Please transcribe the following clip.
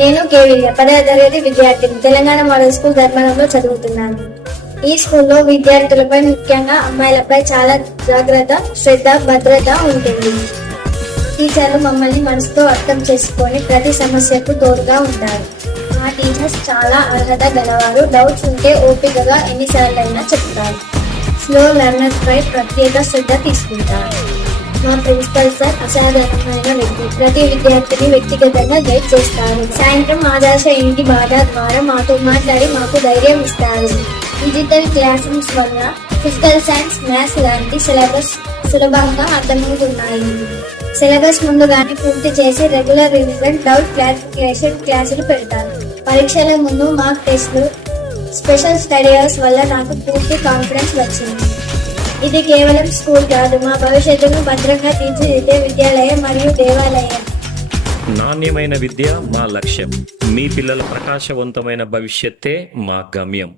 నేను కేవీఆర్ 10వ తరగతి విద్యార్థిని. తెలంగాణ మోడల్ స్కూల్ ధర్మవరంలో చదువుతున్నాను. ఈ స్కూల్లో విద్యార్థులపై, ముఖ్యంగా అమ్మాయిలపై చాలా జాగ్రత్త, శ్రద్ధ, భద్రత ఉంటుంది. టీచర్లు మమ్మల్ని మనసుతో అర్థం చేసుకొని ప్రతి సమస్యకు తోడుగా ఉంటారు. మా టీచర్స్ చాలా అర్హత గలవారు. డౌట్స్ ఉంటే ఓపికగా ఎన్నిసార్లైనా చెప్తారు. స్లో లెర్నర్స్ పై ప్రత్యేక శ్రద్ధ తీసుకుంటారు. మా ప్రిన్సిపల్ సార్ అసాధారణమైన వ్యక్తి. ప్రతి విద్యార్థిని వ్యక్తిగతంగా గైడ్ చేస్తారు. సాయంత్రం ఆదర్శ ఇంటి బాధ ద్వారా మాతో మాట్లాడి మాకు ధైర్యం ఇస్తారు. డిజిటల్ క్లాస్ రూమ్స్ వల్ల ఫిజికల్ సైన్స్, మ్యాథ్స్ లాంటి సిలబస్ సులభంగా అర్థమవుతున్నాయి. సిలబస్ ముందుగానే పూర్తి చేసి రెగ్యులర్ రివిజన్, డౌట్ క్లారిఫికేషన్ క్లాసులు పెడతారు. పరీక్షల ముందు మార్క్ టెస్టులు, స్పెషల్ స్టడీ అవర్స్ వల్ల నాకు పూర్తి కాన్ఫిడెన్స్ వచ్చింది. ఇది కేవలం స్కూల్ కాదు, మా భవిష్యత్తును భద్రంగా తీర్చిదిద్దే విద్యాలయం మరియు దేవాలయం. నాణ్యమైన విద్య మా లక్ష్యం. మీ పిల్లల ప్రకాశవంతమైన భవిష్యత్తే మా గమ్యం.